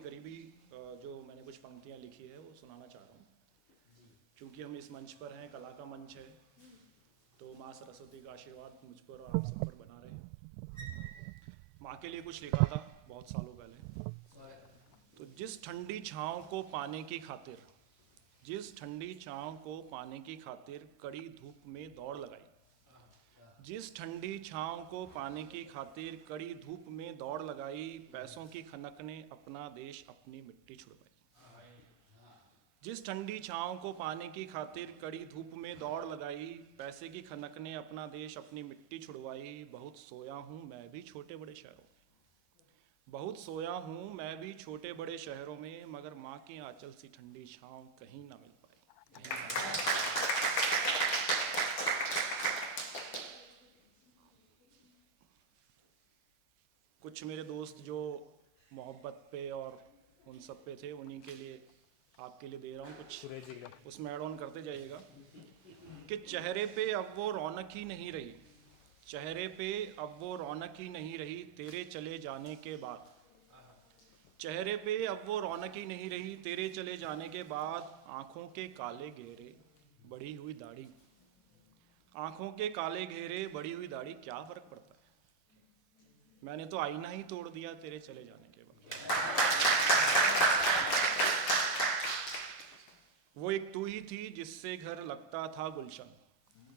करीबी जो मैंने कुछ पंक्तियाँ लिखी है वो सुनाना चाह रहा हूँ। क्योंकि हम इस मंच पर हैं, कला का मंच है, तो माँ सरस्वती का आशीर्वाद मुझ पर और आप सब पर बना रहे। माँ के लिए कुछ लिखा था बहुत सालों पहले। तो जिस ठंडी छाँव को पाने की खातिर, जिस ठंडी छाँव को पाने की खातिर कड़ी धूप में दौड़ लगाई, जिस ठंडी छाँव को पाने की खातिर कड़ी धूप में दौड़ लगाई, पैसों की खनक ने अपना देश अपनी मिट्टी छुड़वाई। जिस ठंडी छाँव को पाने की खातिर कड़ी धूप में दौड़ लगाई, पैसे की खनक ने अपना देश अपनी मिट्टी छुड़वाई। बहुत सोया हूँ मैं भी छोटे बड़े शहरों में, बहुत सोया हूँ मैं भी छोटे बड़े शहरों में, मगर माँ के आंचल सी ठंडी छाँव कहीं ना मिल पाई। कुछ मेरे दोस्त जो मोहब्बत पे और उन सब पे थे, उन्हीं के लिए आपके लिए दे रहा हूँ कुछ, उसमें ऐड ऑन करते जाइएगा। कि चेहरे पे अब वो रौनक ही नहीं रही, चेहरे पे अब वो रौनक ही नहीं रही तेरे चले जाने के बाद, चेहरे पे अब वो रौनक ही नहीं रही तेरे चले जाने के बाद। आँखों के काले घेरे बढ़ी हुई दाढ़ी, आँखों के काले घेरे बढ़ी हुई दाढ़ी, क्या फ़र्क पड़ता है, मैंने तो आईना ही तोड़ दिया तेरे चले जाने के बाद। वो एक तू ही थी जिससे घर लगता था गुलशन,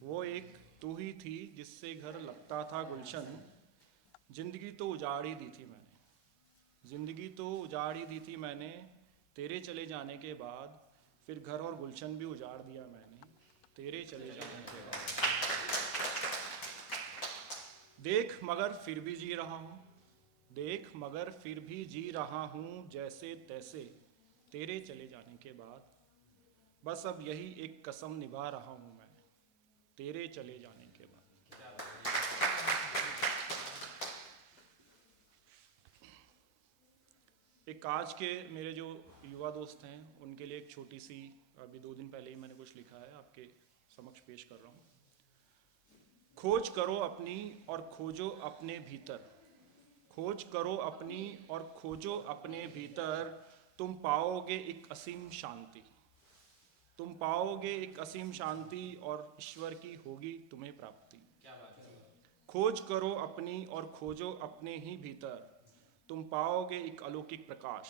वो एक तू ही थी जिससे घर लगता था गुलशन। जिंदगी तो उजाड़ ही दी थी मैंने, जिंदगी तो उजाड़ ही दी थी मैंने तेरे चले जाने के बाद। फिर घर और गुलशन भी उजाड़ दिया मैंने तेरे चले जाने के बाद। देख मगर फिर भी जी रहा हूँ, देख मगर फिर भी जी रहा हूँ जैसे तैसे तेरे चले जाने के बाद। बस अब यही एक कसम निभा रहा हूँ मैं तेरे चले जाने के बाद। एक आज के मेरे जो युवा दोस्त हैं उनके लिए एक छोटी सी, अभी 2 दिन पहले ही मैंने कुछ लिखा है, आपके समक्ष पेश कर रहा हूँ। खोज करो अपनी और खोजो अपने भीतर, खोज करो अपनी और खोजो अपने भीतर, तुम पाओगे एक असीम शांति, तुम पाओगे एक असीम शांति और ईश्वर की होगी तुम्हें प्राप्ति। खोज करो अपनी और खोजो अपने ही भीतर, तुम पाओगे एक अलौकिक प्रकाश,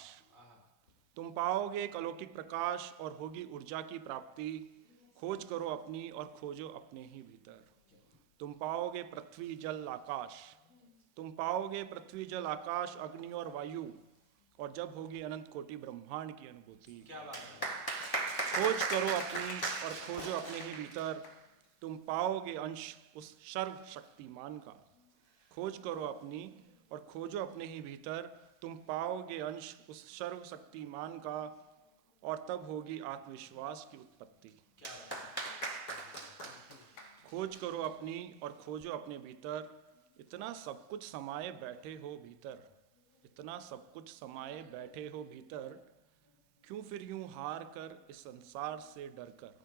तुम पाओगे एक अलौकिक प्रकाश और होगी ऊर्जा की प्राप्ति। खोज करो अपनी और खोजो अपने ही भीतर, तुम पाओगे पृथ्वी जल आकाश, तुम पाओगे पृथ्वी जल आकाश अग्नि और वायु, और जब होगी अनंत कोटि ब्रह्मांड की अनुभूति। खोज करो अपनी और खोजो अपने ही भीतर, तुम पाओगे अंश उस सर्वशक्तिमान का। खोज करो अपनी और खोजो अपने ही भीतर, तुम पाओगे अंश उस सर्वशक्तिमान का, और तब होगी आत्मविश्वास की उत्पत्ति। खोज करो अपनी और खोजो अपने भीतर, इतना सब कुछ समाये बैठे हो भीतर, इतना सब कुछ समाये बैठे हो भीतर, क्यों फिर यूं हार कर इस संसार से डर कर,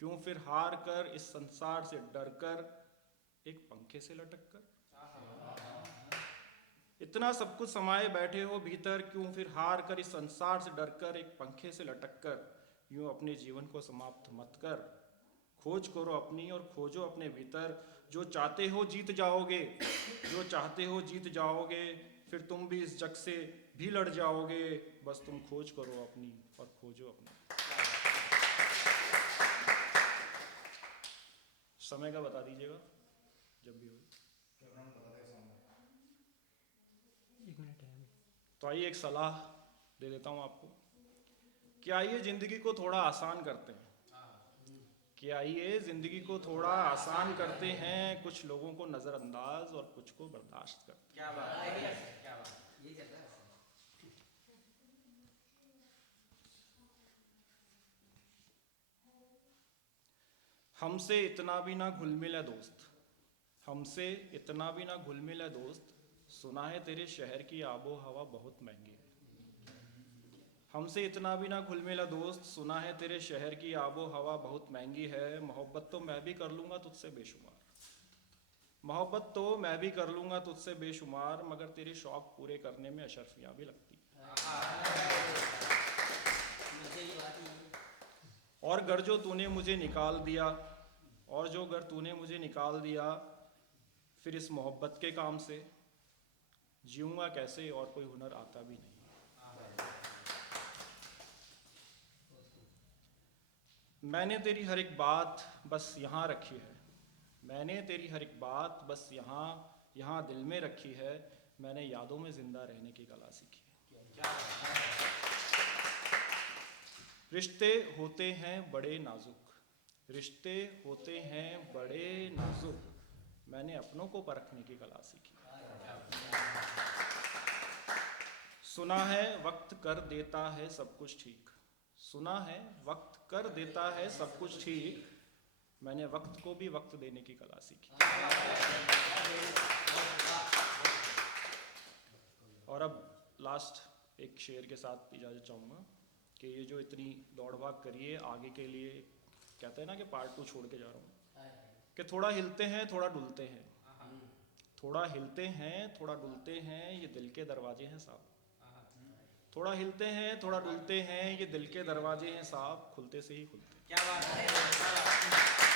क्यों फिर हार कर इस संसार से डर कर एक पंखे से लटक कर। इतना सब कुछ समाये बैठे हो भीतर, क्यों फिर हार कर इस संसार से डर कर एक पंखे से लटक कर, यूं अपने जीवन को समाप्त मत कर। खोज करो अपनी और खोजो अपने भीतर, जो चाहते हो जीत जाओगे, जो चाहते हो जीत जाओगे, फिर तुम भी इस जग से भी लड़ जाओगे। बस तुम खोज करो अपनी और खोजो अपनी। समय का बता दीजिएगा जब भी हो। 1 मिनट है। तो आइए एक सलाह दे देता हूँ आपको कि आइए जिंदगी को थोड़ा आसान करते हैं, कि आइए जिंदगी को थोड़ा आसान करते हैं, कुछ लोगों को नजरअंदाज और कुछ को बर्दाश्त करते हैं। क्या बात है, क्या बात ये चल रहा है। हमसे इतना भी ना घुल मिल है दोस्त, हमसे इतना भी ना घुल मिल है दोस्त, सुना है तेरे शहर की आबो हवा बहुत महंगी है। हमसे इतना भी ना घुल मिल है दोस्त, सुना है तेरे शहर की आबो हवा बहुत महंगी है। मोहब्बत तो मैं भी कर लूँगा तुझसे बेशुमार, मोहब्बत तो मैं भी कर लूँगा तुझसे बेशुमार, मगर तेरे शौक़ पूरे करने में अशरफियाँ भी लगती हैं। और घर जो तूने मुझे निकाल दिया, और जो घर तूने मुझे निकाल दिया, फिर इस मोहब्बत के काम से जीऊँगा कैसे, और कोई हुनर आता भी नहीं। मैंने तेरी हर एक बात बस यहाँ रखी है, मैंने तेरी हर एक बात बस यहाँ यहाँ दिल में रखी है, मैंने यादों में जिंदा रहने की कला सीखी है। रिश्ते होते हैं बड़े नाजुक, रिश्ते होते हैं बड़े नाजुक, मैंने अपनों को परखने की कला सीखी। सुना है वक्त कर देता है सब कुछ ठीक, सुना है वक्त कर देता है सब कुछ ठीक, मैंने वक्त को भी वक्त देने की कला सीखी। और अब लास्ट एक शेर के साथ इजाज़त चाहूँगा कि ये जो इतनी दौड़ भाग करिए आगे के लिए, कहते हैं ना कि पार्ट 2 छोड़ के जा रहा हूँ, कि थोड़ा हिलते हैं थोड़ा डुलते हैं, थोड़ा हिलते हैं थोड़ा डुलते हैं, ये दिल के दरवाजे हैं साहब, थोड़ा हिलते हैं थोड़ा डुलते हैं, ये दिल के दरवाजे हैं साहब, खुलते से ही खुलते। क्या बात है।